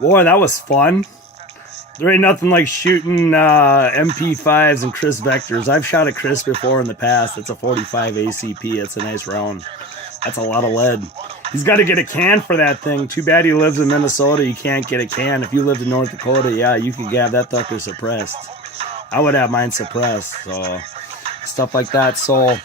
Boy, that was fun. There ain't nothing like shooting MP5s and Chris Vectors. I've shot a Chris before in the past. It's a 45 ACP. It's a nice round. That's a lot of lead. He's got to get a can for that thing. Too bad he lives in Minnesota. You can't get a can. If you lived in North Dakota, yeah, you could have that fucker suppressed. I would have mine suppressed. So stuff like that. So,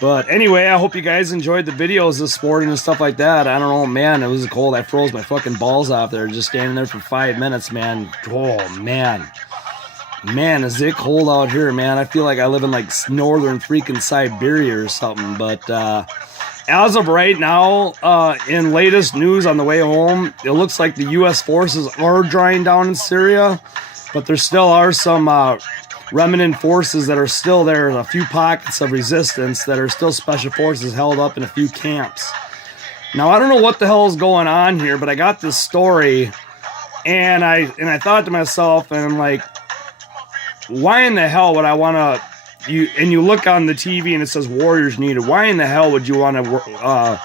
but anyway, I hope you guys enjoyed the videos this morning and stuff like that. I don't know, man. It was cold. I froze my fucking balls off there just standing there for 5 minutes, man. Oh, man. Man, is it cold out here, man. I feel like I live in like northern freaking Siberia or something. But as of right now, in latest news on the way home, it looks like the U.S. forces are drawing down in Syria. But there still are some remnant forces that are still there. A few pockets of resistance that are still special forces held up in a few camps. Now, I don't know what the hell is going on here, but I got this story. And I thought to myself, and I'm like, why in the hell would I want to, you look on the TV and it says warriors needed. Why in the hell would you want to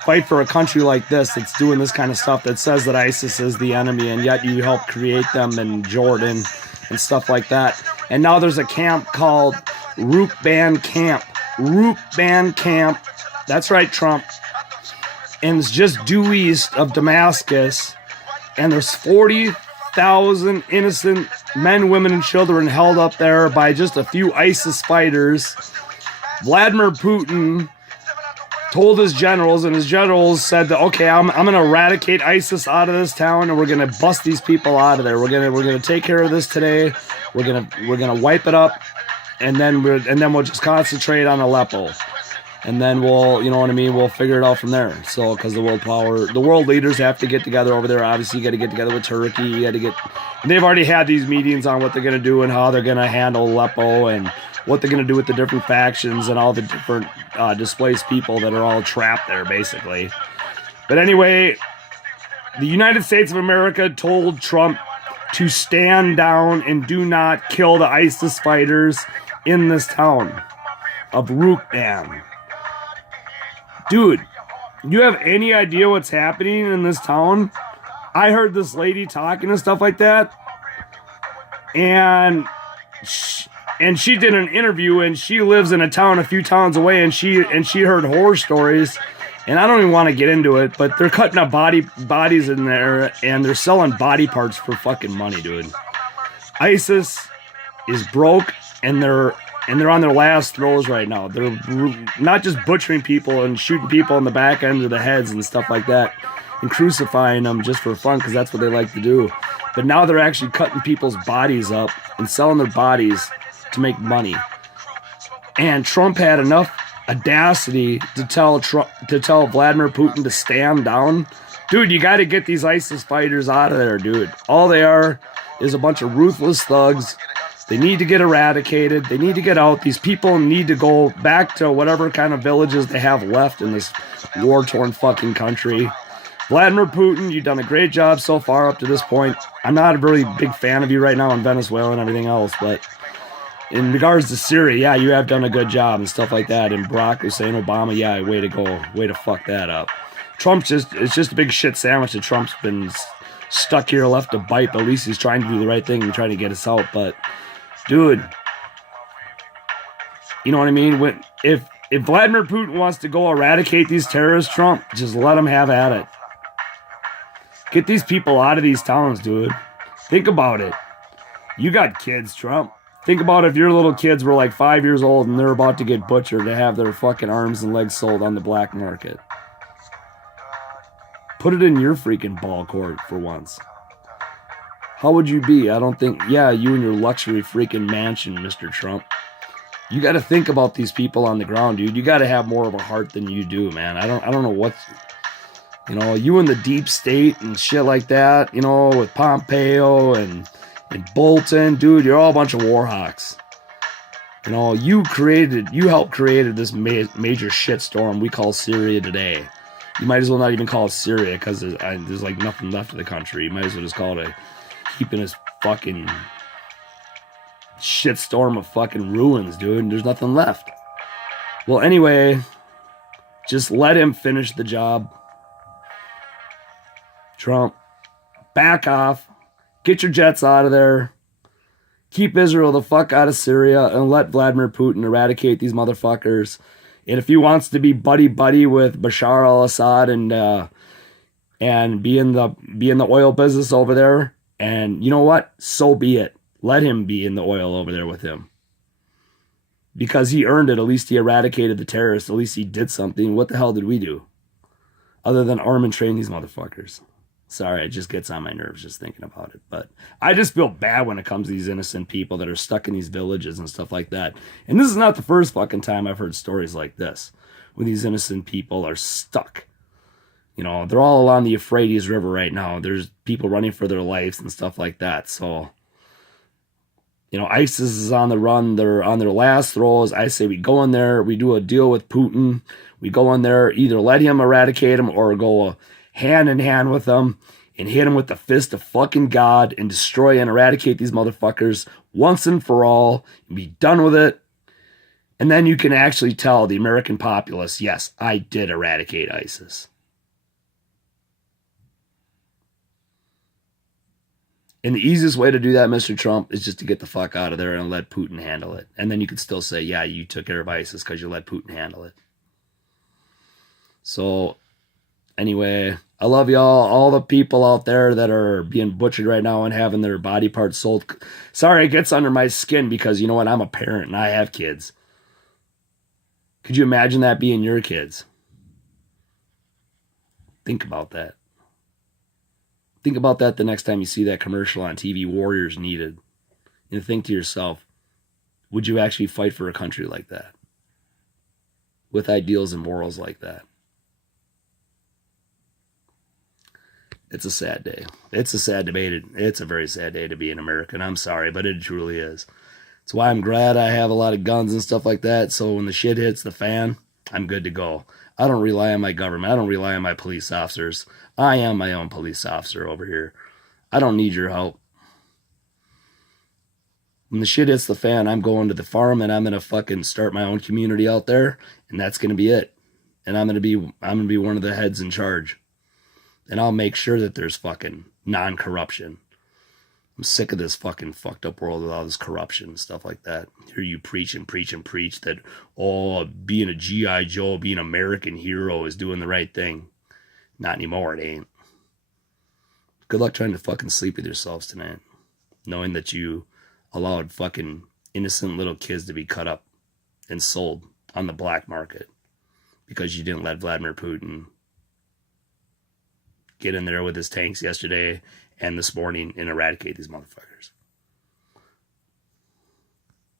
fight for a country like this that's doing this kind of stuff that says that ISIS is the enemy, and yet you help create them in Jordan and stuff like that? And now there's a camp called Rukban Camp. Rukban Camp. That's right, Trump. And it's just due east of Damascus. And there's 40,000 innocent men, women, and children held up there by just a few ISIS fighters. Vladimir Putin told his generals, and his generals said that, okay, I'm going to eradicate ISIS out of this town, and we're going to bust these people out of there. We're going to take care of this today. We're going to wipe it up, and then we'll just concentrate on Aleppo. And then we'll, you know what I mean, we'll figure it out from there. So, because the world leaders have to get together over there. Obviously, you got to get together with Turkey. You got to get, and they've already had these meetings on what they're going to do and how they're going to handle Aleppo and what they're going to do with the different factions and all the different displaced people that are all trapped there, basically. But anyway, the United States of America told Trump to stand down and do not kill the ISIS fighters in this town of Rukban. Dude, you have any idea what's happening in this town? I heard this lady talking and stuff like that. And she did an interview, and she lives in a town a few towns away, and she heard horror stories. And I don't even want to get into it, but they're cutting up bodies in there, and they're selling body parts for fucking money, dude. ISIS is broke, and they're on their last throws right now. They're not just butchering people and shooting people in the back end of the heads and stuff like that and crucifying them just for fun because that's what they like to do. But now they're actually cutting people's bodies up and selling their bodies to make money. And Trump had enough audacity to tell Vladimir Putin to stand down. Dude, you got to get these ISIS fighters out of there, dude. All they are is a bunch of ruthless thugs. They need to get eradicated. They need to get out. These people need to go back to whatever kind of villages they have left in this war-torn fucking country. Vladimir Putin, you've done a great job so far up to this point. I'm not a really big fan of you right now in Venezuela and everything else, but in regards to Syria, yeah, you have done a good job and stuff like that. And Barack Hussein Obama, yeah, way to go. Way to fuck that up. It's just a big shit sandwich that Trump's been stuck here left to bite, but at least he's trying to do the right thing and trying to get us out. But dude, you know what I mean? If Vladimir Putin wants to go eradicate these terrorists, Trump, just let him have at it. Get these people out of these towns, dude. Think about it. You got kids, Trump. Think about if your little kids were like 5 years old and they're about to get butchered to have their fucking arms and legs sold on the black market. Put it in your freaking ball court for once. How would you be? I don't think, yeah, you and your luxury freaking mansion, Mr. Trump. You got to think about these people on the ground, dude. You got to have more of a heart than you do, man. I don't know what, you and the deep state and shit like that, with Pompeo and Bolton, dude, you're all a bunch of war hawks. You helped created this major shitstorm we call Syria today. You might as well not even call it Syria because there's like nothing left of the country. You might as well just call it a heap in his fucking shitstorm of fucking ruins, dude. There's nothing left. Well, anyway, just let him finish the job. Trump, back off, get your jets out of there, keep Israel the fuck out of Syria, and let Vladimir Putin eradicate these motherfuckers. And if he wants to be buddy with Bashar al-Assad and be in the oil business over there, and you know what? So be it. Let him be in the oil over there with him. Because he earned it. At least he eradicated the terrorists. At least he did something. What the hell did we do? Other than arm and train these motherfuckers. Sorry, it just gets on my nerves just thinking about it. But I just feel bad when it comes to these innocent people that are stuck in these villages and stuff like that. And this is not the first fucking time I've heard stories like this, when these innocent people are stuck. You know, they're all along the Euphrates River right now. There's people running for their lives and stuff like that. So, you know, ISIS is on the run. They're on their last throws. I say we go in there, we do a deal with Putin. We go in there, either let him eradicate him or go hand in hand with them and hit him with the fist of fucking God and destroy and eradicate these motherfuckers once and for all and be done with it. And then you can actually tell the American populace, yes, I did eradicate ISIS. And the easiest way to do that, Mr. Trump, is just to get the fuck out of there and let Putin handle it. And then you can still say, yeah, you took care of ISIS because you let Putin handle it. So, anyway, I love y'all. All the people out there that are being butchered right now and having their body parts sold. Sorry, it gets under my skin because, you know what, I'm a parent and I have kids. Could you imagine that being your kids? Think about that. Think about that the next time you see that commercial on TV, Warriors Needed. And think to yourself, would you actually fight for a country like that? With ideals and morals like that? It's a sad day. It's a sad debate. It's a very sad day to be an American. I'm sorry, but it truly is. That's why I'm glad I have a lot of guns and stuff like that. So when the shit hits the fan, I'm good to go. I don't rely on my government. I don't rely on my police officers. I am my own police officer over here. I don't need your help. When the shit hits the fan, I'm going to the farm and I'm going to fucking start my own community out there. And that's going to be it. And I'm going to be one of the heads in charge. And I'll make sure that there's fucking non-corruption. I'm sick of this fucking fucked up world with all this corruption and stuff like that. Hear you preach that, oh, being a G.I. Joe, being an American hero is doing the right thing. Not anymore, it ain't. Good luck trying to fucking sleep with yourselves tonight, knowing that you allowed fucking innocent little kids to be cut up and sold on the black market because you didn't let Vladimir Putin get in there with his tanks yesterday and this morning and eradicate these motherfuckers.